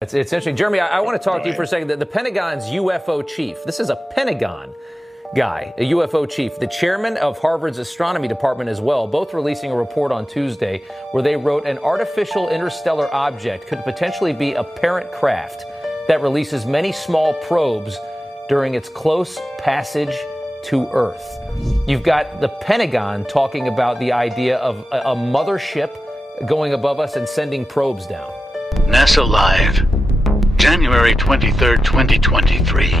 It's interesting. Jeremy, I want to talk to you for a second. The Pentagon's UFO chief, this is a Pentagon guy, a UFO chief, the chairman of Harvard's astronomy department as well, both releasing a report on Tuesday where they wrote an artificial interstellar object could potentially be a parent craft that releases many small probes during its close passage to Earth. You've got the Pentagon talking about the idea of a mothership going above us and sending probes down. NASA Live, January 23rd, 2023.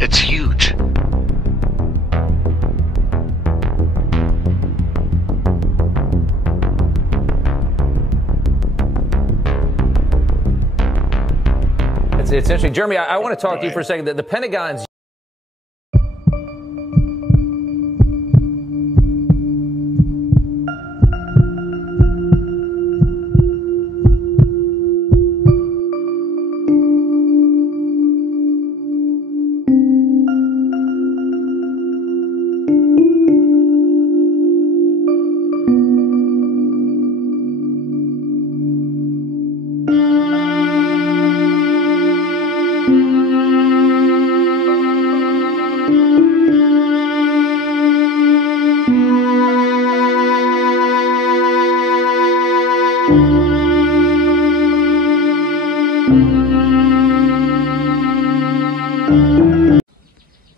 It's huge. It's interesting. Jeremy, I want to talk to you for a second. The Pentagon's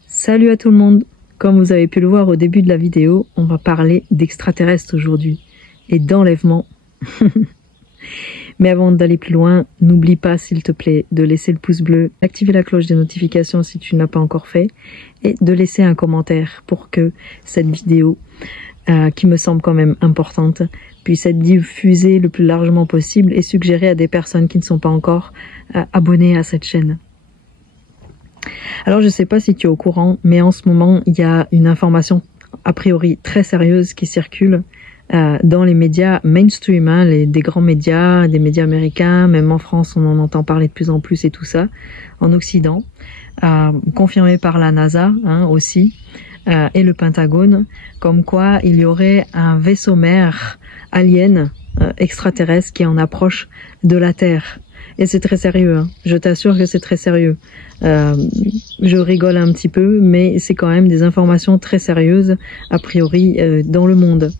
Salut à tout le monde. Comme vous avez pu le voir au début de la vidéo, on va parler d'extraterrestres aujourd'hui et d'enlèvement. Mais avant d'aller plus loin, n'oublie pas s'il te plaît de laisser le pouce bleu, d'activer la cloche des notifications si tu ne l'as pas encore fait et de laisser un commentaire pour que cette vidéo, qui me semble quand même importante, puisse être diffusée le plus largement possible et suggérée à des personnes qui ne sont pas encore abonnées à cette chaîne. Alors je sais pas si tu es au courant, mais en ce moment il y a une information a priori très sérieuse qui circule dans les médias mainstream, hein, des grands médias, des médias américains, même en France on en entend parler de plus en plus et tout ça, en Occident, confirmé par la NASA aussi, et le Pentagone, comme quoi il y aurait un vaisseau mère alien extraterrestre qui est en approche de la Terre. Et c'est très sérieux, hein. Je t'assure que c'est très sérieux. Je rigole un petit peu, mais c'est quand même des informations très sérieuses, a priori, dans le monde.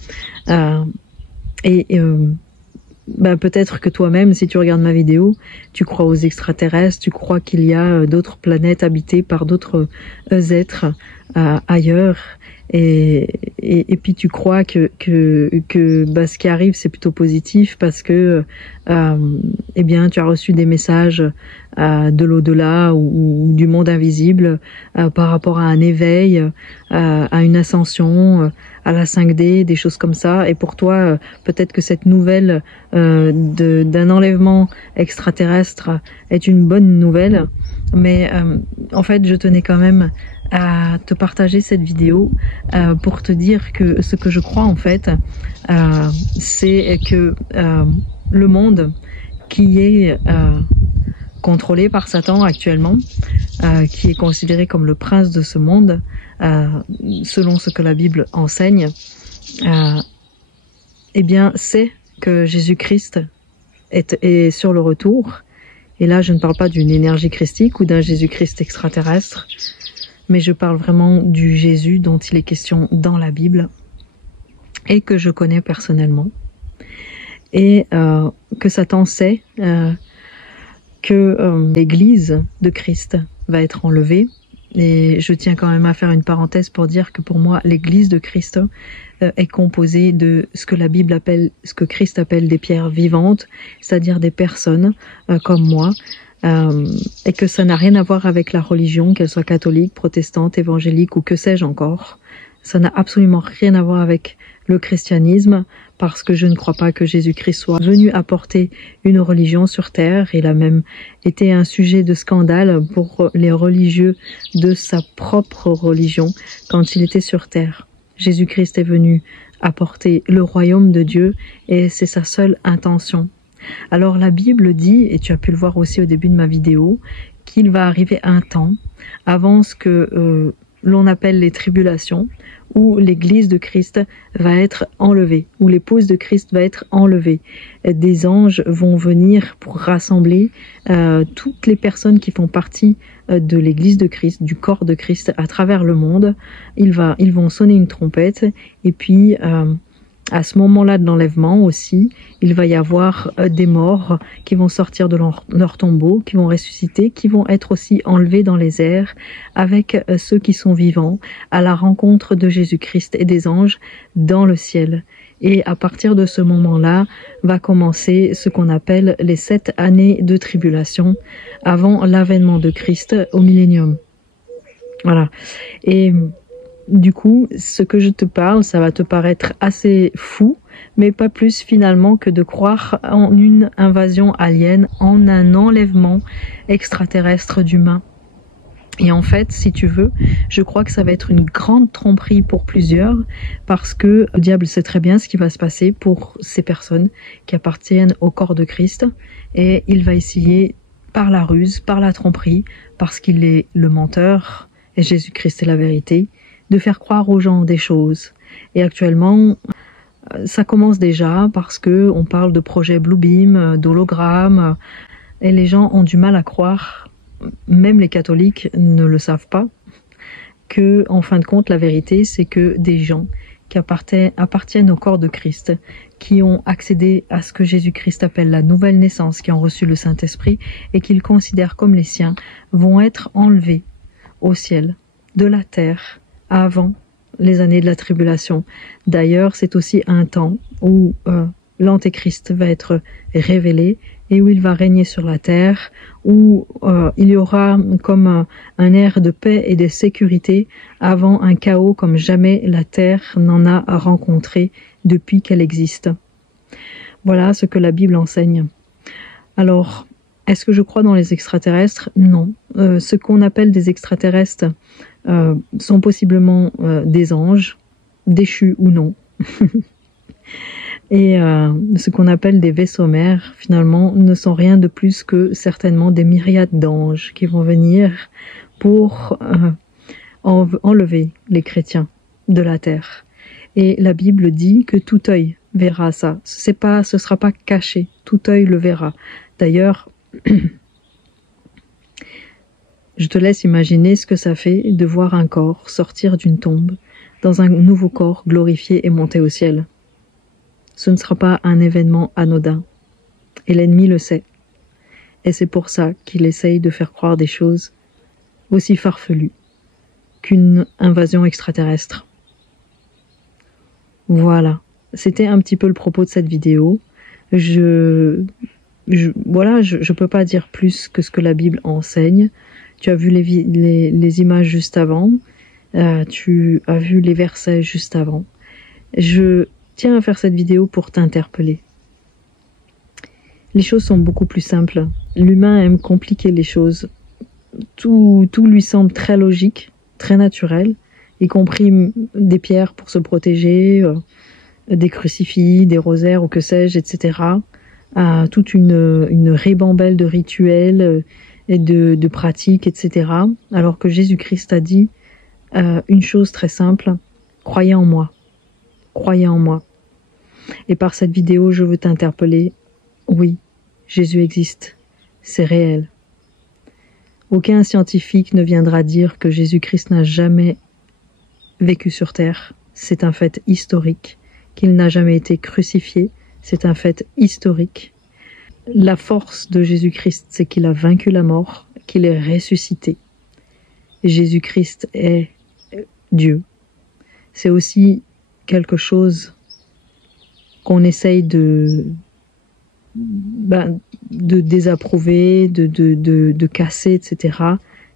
Peut-être que toi-même, si tu regardes ma vidéo, tu crois aux extraterrestres, tu crois qu'il y a d'autres planètes habitées par d'autres êtres ailleurs. Et puis tu crois que ce qui arrive c'est plutôt positif parce que eh bien tu as reçu des messages de l'au-delà ou du monde invisible par rapport à un éveil, à une ascension, à la 5D, des choses comme ça. Et pour toi, peut-être que cette nouvelle d'un enlèvement extraterrestre est une bonne nouvelle. Mais en fait, je tenais quand même à te partager cette vidéo pour te dire que ce que je crois en fait, c'est que le monde qui est contrôlé par Satan actuellement, qui est considéré comme le prince de ce monde, selon ce que la Bible enseigne, eh bien c'est que Jésus-Christ est sur le retour. Et là, je ne parle pas d'une énergie christique ou d'un Jésus-Christ extraterrestre, mais je parle vraiment du Jésus dont il est question dans la Bible et que je connais personnellement. Et que Satan sait que l'Église de Christ va être enlevée. Et je tiens quand même à faire une parenthèse pour dire que pour moi, l'Église de Christ est composée de ce que la Bible appelle, ce que Christ appelle des pierres vivantes, c'est-à-dire des personnes comme moi, et que ça n'a rien à voir avec la religion, qu'elle soit catholique, protestante, évangélique ou que sais-je encore. Ça n'a absolument rien à voir avec le christianisme, parce que je ne crois pas que Jésus-Christ soit venu apporter une religion sur terre. Il a même été un sujet de scandale pour les religieux de sa propre religion quand il était sur terre. Jésus-Christ est venu apporter le royaume de Dieu et c'est sa seule intention. Alors la Bible dit, et tu as pu le voir aussi au début de ma vidéo, qu'il va arriver un temps avant ce que l'on appelle les tribulations, où l'Église de Christ va être enlevée, où l'épouse de Christ va être enlevée. Des anges vont venir pour rassembler toutes les personnes qui font partie de l'Église de Christ, du corps de Christ à travers le monde. Ils vont sonner une trompette et puis à ce moment-là de l'enlèvement aussi, il va y avoir des morts qui vont sortir de leur tombeau, qui vont ressusciter, qui vont être aussi enlevés dans les airs avec ceux qui sont vivants à la rencontre de Jésus-Christ et des anges dans le ciel. Et à partir de ce moment-là, va commencer ce qu'on appelle les 7 années de tribulation avant l'avènement de Christ au millénium. Voilà. Et du coup, ce que je te parle, ça va te paraître assez fou, mais pas plus finalement que de croire en une invasion alien, en un enlèvement extraterrestre d'humains. Et en fait, si tu veux, je crois que ça va être une grande tromperie pour plusieurs, parce que le diable sait très bien ce qui va se passer pour ces personnes qui appartiennent au corps de Christ, et il va essayer par la ruse, par la tromperie, parce qu'il est le menteur, et Jésus-Christ est la vérité, de faire croire aux gens des choses. Et actuellement, ça commence déjà parce que on parle de projet Bluebeam, d'hologrammes, et les gens ont du mal à croire, même les catholiques ne le savent pas, que, en fin de compte, la vérité, c'est que des gens qui appartiennent au corps de Christ, qui ont accédé à ce que Jésus-Christ appelle la nouvelle naissance, qui ont reçu le Saint-Esprit et qu'ils considèrent comme les siens, vont être enlevés au ciel, de la terre, avant les années de la tribulation. D'ailleurs, c'est aussi un temps où l'Antéchrist va être révélé et où il va régner sur la terre, où il y aura comme un air de paix et de sécurité avant un chaos comme jamais la terre n'en a rencontré depuis qu'elle existe. Voilà ce que la Bible enseigne. Alors, est-ce que je crois dans les extraterrestres? Non. Ce qu'on appelle des extraterrestres sont possiblement des anges, déchus ou non. Et ce qu'on appelle des vaisseaux mères, finalement, ne sont rien de plus que certainement des myriades d'anges qui vont venir pour enlever les chrétiens de la terre. Et la Bible dit que tout œil verra ça. Ce sera pas caché. Tout œil le verra. D'ailleurs, je te laisse imaginer ce que ça fait de voir un corps sortir d'une tombe dans un nouveau corps glorifié et monté au ciel. Ce ne sera pas un événement anodin. Et l'ennemi le sait. Et c'est pour ça qu'il essaye de faire croire des choses aussi farfelues qu'une invasion extraterrestre. Voilà. C'était un petit peu le propos de cette vidéo. Je peux pas dire plus que ce que la Bible enseigne. Tu as vu les images juste avant. Tu as vu les versets juste avant. Je tiens à faire cette vidéo pour t'interpeller. Les choses sont beaucoup plus simples. L'humain aime compliquer les choses. Tout lui semble très logique, très naturel, y compris des pierres pour se protéger, des crucifix, des rosaires ou que sais-je, etc. Toute une ribambelle de rituels et de pratiques, etc. Alors que Jésus-Christ a dit une chose très simple, croyez en moi. Croyez en moi. Et par cette vidéo, je veux t'interpeller. Oui, Jésus existe. C'est réel. Aucun scientifique ne viendra dire que Jésus-Christ n'a jamais vécu sur terre. C'est un fait historique. Qu'il n'a jamais été crucifié. C'est un fait historique. La force de Jésus-Christ, c'est qu'il a vaincu la mort, qu'il est ressuscité. Jésus-Christ est Dieu. C'est aussi quelque chose qu'on essaye de désapprouver, de casser, etc.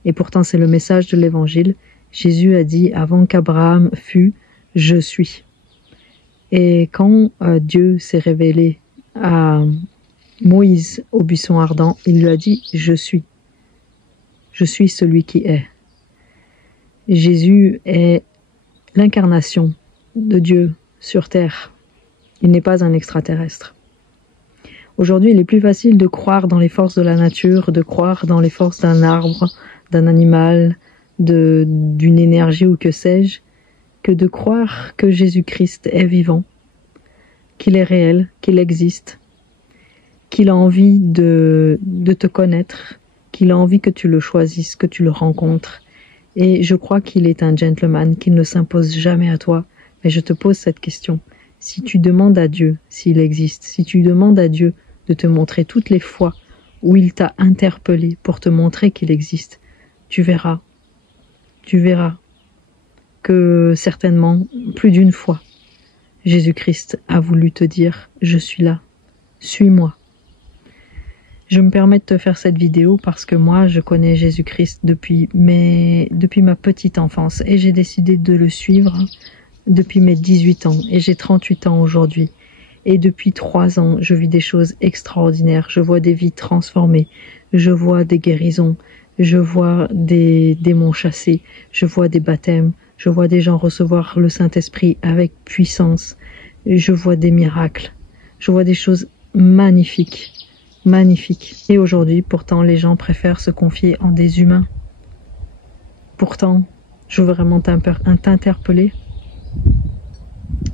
Et pourtant, c'est le message de l'Évangile. Jésus a dit, avant qu'Abraham fût, je suis. Et quand Dieu s'est révélé à Moïse au buisson ardent, il lui a dit, je suis. Je suis celui qui est. Jésus est l'incarnation de Dieu sur terre. Il n'est pas un extraterrestre. Aujourd'hui, il est plus facile de croire dans les forces de la nature, de croire dans les forces d'un arbre, d'un animal, d'une énergie ou que sais-je, que de croire que Jésus-Christ est vivant, qu'il est réel, qu'il existe, qu'il a envie de te connaître, qu'il a envie que tu le choisisses, que tu le rencontres. Et je crois qu'il est un gentleman, qu'il ne s'impose jamais à toi. Mais je te pose cette question. Si tu demandes à Dieu s'il existe, si tu demandes à Dieu de te montrer toutes les fois où il t'a interpellé pour te montrer qu'il existe, tu verras que certainement, plus d'une fois, Jésus-Christ a voulu te dire « Je suis là, suis-moi ». Je me permets de te faire cette vidéo parce que moi, je connais Jésus-Christ depuis ma petite enfance et j'ai décidé de le suivre depuis mes 18 ans et j'ai 38 ans aujourd'hui. Et depuis 3 ans, je vis des choses extraordinaires. Je vois des vies transformées, je vois des guérisons, je vois des démons chassés, je vois des baptêmes, je vois des gens recevoir le Saint-Esprit avec puissance, je vois des miracles, je vois des choses magnifiques, magnifiques. Et aujourd'hui, pourtant, les gens préfèrent se confier en des humains. Pourtant, je veux vraiment t'interpeller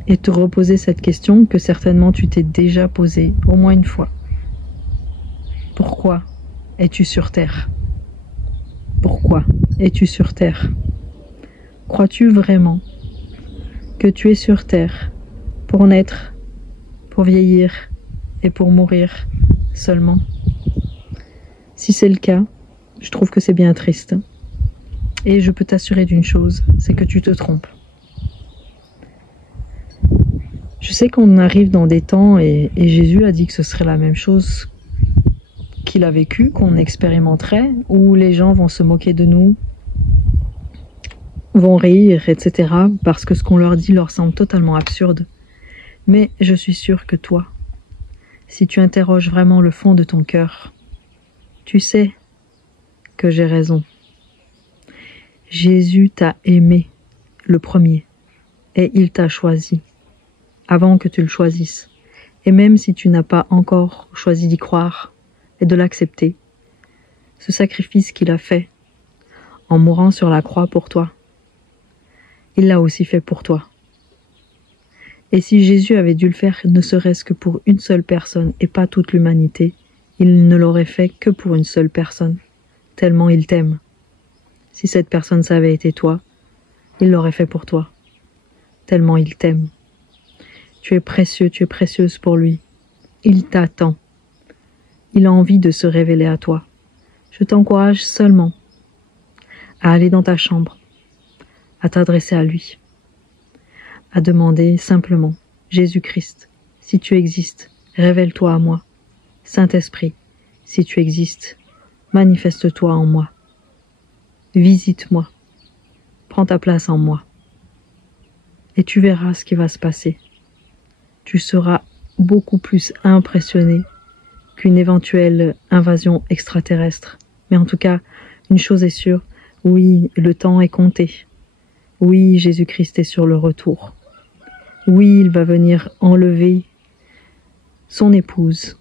et te reposer cette question que certainement tu t'es déjà posée au moins une fois. Pourquoi es-tu sur terre? Pourquoi es-tu sur terre? Crois-tu vraiment que tu es sur terre pour naître, pour vieillir et pour mourir seulement? Si c'est le cas, je trouve que c'est bien triste. Et je peux t'assurer d'une chose, c'est que tu te trompes. Je sais qu'on arrive dans des temps, et Jésus a dit que ce serait la même chose qu'il a vécu, qu'on expérimenterait, où les gens vont se moquer de nous, vont rire, etc. parce que ce qu'on leur dit leur semble totalement absurde. Mais je suis sûre que toi, si tu interroges vraiment le fond de ton cœur, tu sais que j'ai raison. Jésus t'a aimé, le premier, et il t'a choisi, avant que tu le choisisses. Et même si tu n'as pas encore choisi d'y croire et de l'accepter, ce sacrifice qu'il a fait, en mourant sur la croix pour toi, il l'a aussi fait pour toi. Et si Jésus avait dû le faire ne serait-ce que pour une seule personne et pas toute l'humanité, il ne l'aurait fait que pour une seule personne, tellement il t'aime. Si cette personne ça avait été toi, il l'aurait fait pour toi, tellement il t'aime. Tu es précieux, tu es précieuse pour lui. Il t'attend. Il a envie de se révéler à toi. Je t'encourage seulement à aller dans ta chambre, à t'adresser à lui, à demander simplement, Jésus-Christ, si tu existes, révèle-toi à moi. Saint-Esprit, si tu existes, manifeste-toi en moi. Visite-moi, prends ta place en moi. Et tu verras ce qui va se passer. Tu seras beaucoup plus impressionné qu'une éventuelle invasion extraterrestre. Mais en tout cas, une chose est sûre, oui, le temps est compté. Oui, Jésus-Christ est sur le retour. Oui, il va venir enlever son épouse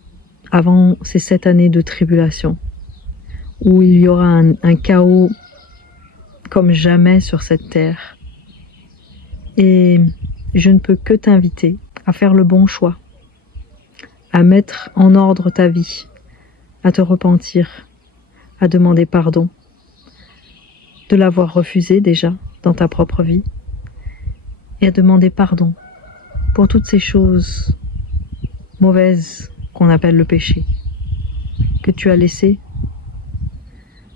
avant ces 7 années de tribulation, où il y aura un chaos comme jamais sur cette terre. Et je ne peux que t'inviter à faire le bon choix, à mettre en ordre ta vie, à te repentir, à demander pardon, de l'avoir refusé déjà dans ta propre vie, et à demander pardon pour toutes ces choses mauvaises qu'on appelle le péché, que tu as laissé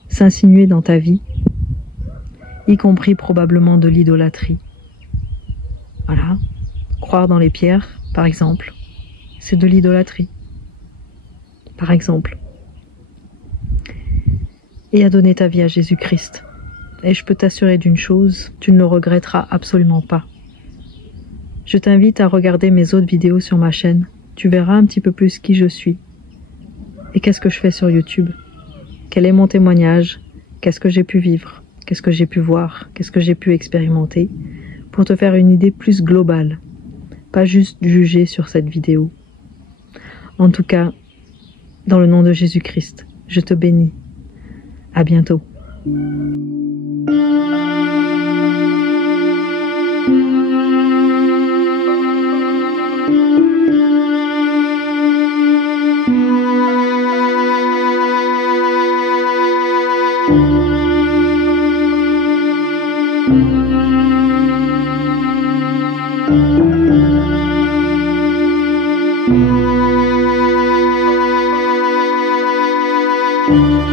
s'insinuer dans ta vie, y compris probablement de l'idolâtrie. Voilà. Croire dans les pierres, par exemple, c'est de l'idolâtrie. Par exemple. Et à donner ta vie à Jésus-Christ. Et je peux t'assurer d'une chose, tu ne le regretteras absolument pas. Je t'invite à regarder mes autres vidéos sur ma chaîne. Tu verras un petit peu plus qui je suis. Et qu'est-ce que je fais sur YouTube. Quel est mon témoignage. Qu'est-ce que j'ai pu vivre. Qu'est-ce que j'ai pu voir. Qu'est-ce que j'ai pu expérimenter. Pour te faire une idée plus globale. Pas juste juger sur cette vidéo. En tout cas, dans le nom de Jésus-Christ, je te bénis. À bientôt. Thank you.